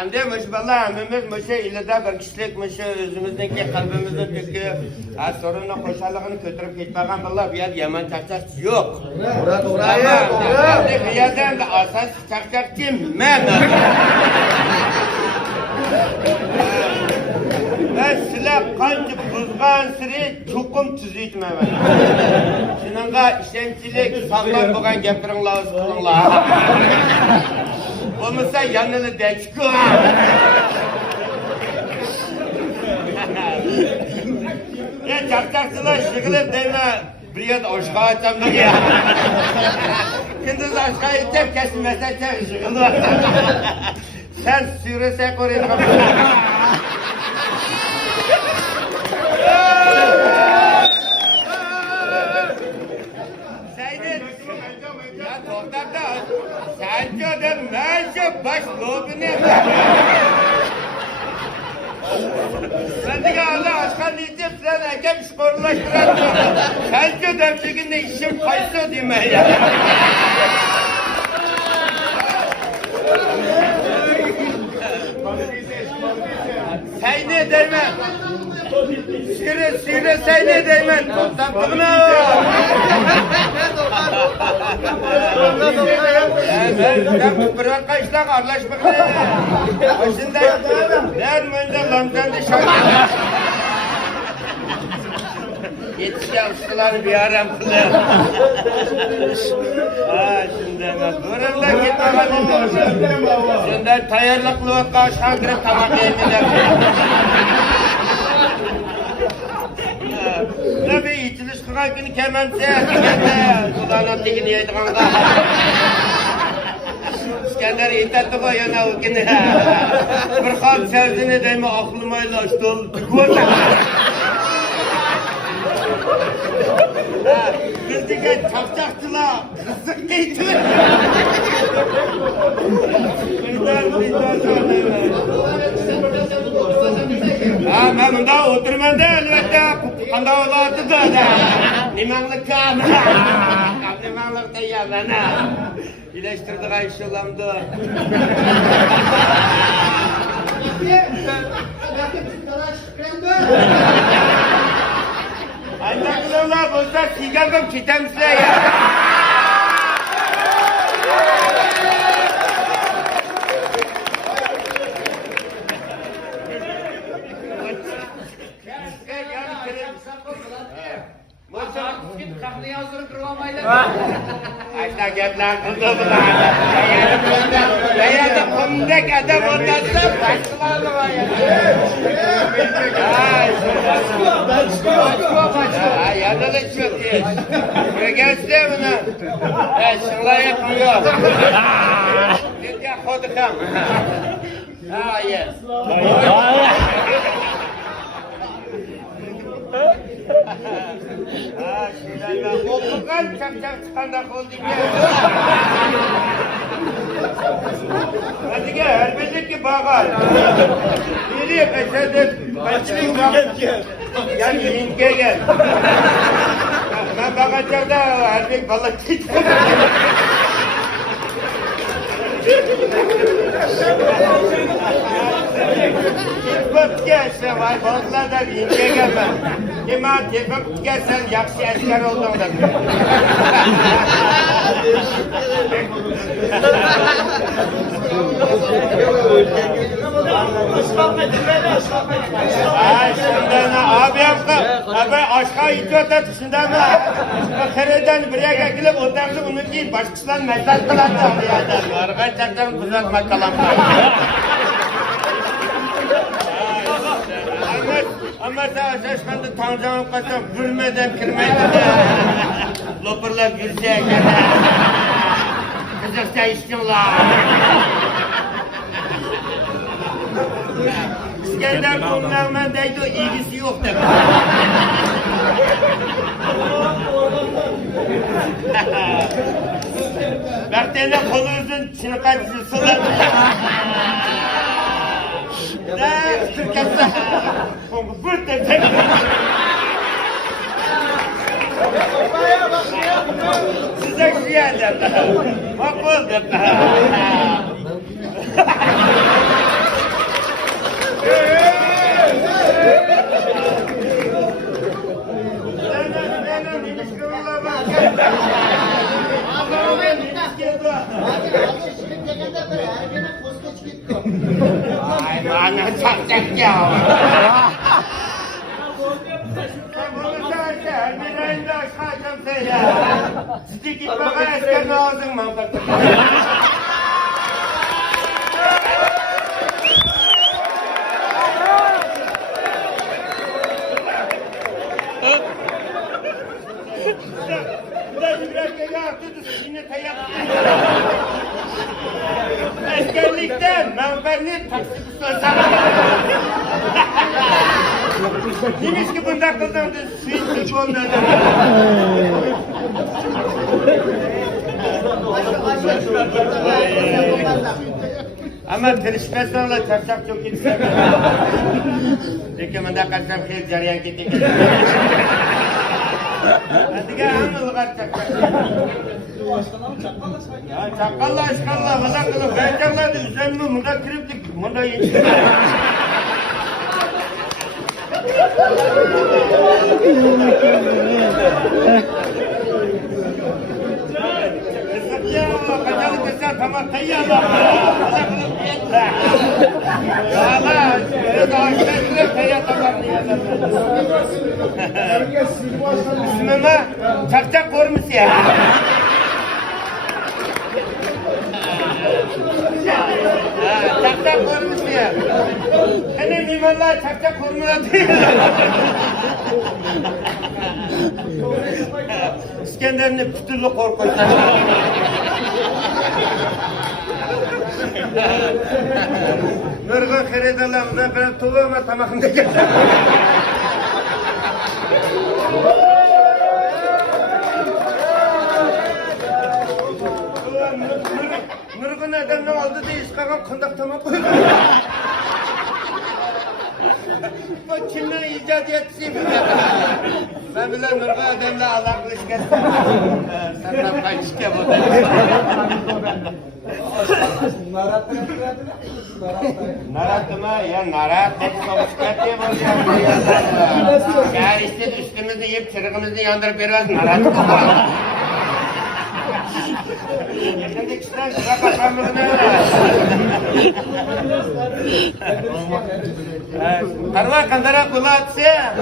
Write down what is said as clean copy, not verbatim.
Andemiş vallahi ömrümüz müşe ilada bir kişilikmiş özümüzdeki kalbimizin tükü sorunla koşarlığını götürüp gitmeden vallahi bir yer yaman çakçak yok. Doğru. Ama bir yerden de asas çakçak kim? Ben. Ben sizler kanca buzgan siri çokum tüzüytmemen. Şununla işlemcilik sağlam boğan geptirinla öz kılınla. Olmasa yanını deçku. Ya çakçakçılar şıkılıp deyme bir yerde aşağı açamdık ya. Gündüz aşağı içep kesilmese çek şıkılı. Sen sürese koruyun kapını. Ya doktor da sence de neyse baş lobu ne? Ben de Allah aşkına diyeceğim sen hakem sporlaştıran sence de bir günde işim kaysa değil mi ya? Sen ne dermen? Sire sen ne dermen? Doktor bugüne. Ben bırak kaçtan arlaşmak ne? Başında ben önce lamzanda şarkı. Yetişe ustalar bir aram kılır. Şimdi ben durumda gitmem. Şimdi tayarlıklı ve kaşkan girip tamak yemeden. Ne bir içiliş kıran günü kemense, kulağına dikini yediğinde. İskender yeterli koyana o günü. Bir kalp sevdiğini deyme aklıma ilaçtı ol. Biz diye çapçakçılar, kızık giytiler. Ben bunda oturmam da elbette. Kanda olardı da. Limanlık kan. Limanlık da ya bana. İyileştirdik ayşolamdı. Antaklarla bozda sigardım kitemsle ya. Ayşe gepler kıldı bu da. Dayada kumdek adam olmazsa başkalarla var ya. Başka. Yanında da çok iyi. Buraya gelse bunu. Şunlar yapmıyor. Git ya kodukam. Yes. Şimdi ben kokukan çakçak çıkanda kol dikkat. Hadi gel, elbette ki bağır. Yürüyüp eserdir, kaçırayım gel. Gel, yürüyünke gel. Ben bakacağım da elbette balık git. Tepkip gelse vay balıklar da yürüyünke gelmez. Kima tepkip gelsen yakşı esker oldun da. Abi aşağı itiyor da dışında mı? Kereden buraya gelip odansı onu değil başkasından mesaj kılan da arkadaşlarım kızartmak kalan. Ama sen şimdi tanrıcağım kaçam gülmeden kırmaydı da lopırlar gülseye kadar kızırsa istiyorlar. İskender bunlarla deydi o ilgisi yok da. Baktığında kolunuzun çınıkacısı sular. Ne Türkçesi? Burada tek. Size şey ederler. Bak oldu. Ay bana çakacak ya. Sen bunu söylersen bir ayında aşağıcam sen ya. Sizi gitmeye esker ne aldın mantıklı. Askerlikten menfenli taksi tutarsan. Demiş ki bunda kıldandı suyu ondan. Ama telişmezsen ola çarşaf çok gitsin. Peki bunda kaçsam kez carayan gittik. Hadi gel hangi kaçacak? Ya çakalla aşkalla bana kılıp heyecanladı üzerime bunda kriptik bunda yetişti. Kısık ya kaçalı kısar tamam tayyar bana kılıp yetti. Ya Allah böyle daha işler tayyar tamam diye. Üstüme çakçak kormuş ya. Çakçak kormuş ya. Senin mimarlar çakçak kormuş değil. İskender'in pütürlü korkuysa. Nurgun xeridalarımızdan ben tuğuma tamamında geldim. Nurgun adam ne oldu diye iskaga kundak tamam koydu. Bu kimden icat etsin? Ben bile Nurgun adamla Allah'ın ilişkisi. Senden kaçışke bu da. Narattı mı? Ya narat hep soğuşkat diye bozuyor. Ya işte üstümüzü yiyip çırığımızı yandırıp veriyoruz narat. Şimdi kişiler sıra kapanlığına Karma kandara kula atsa.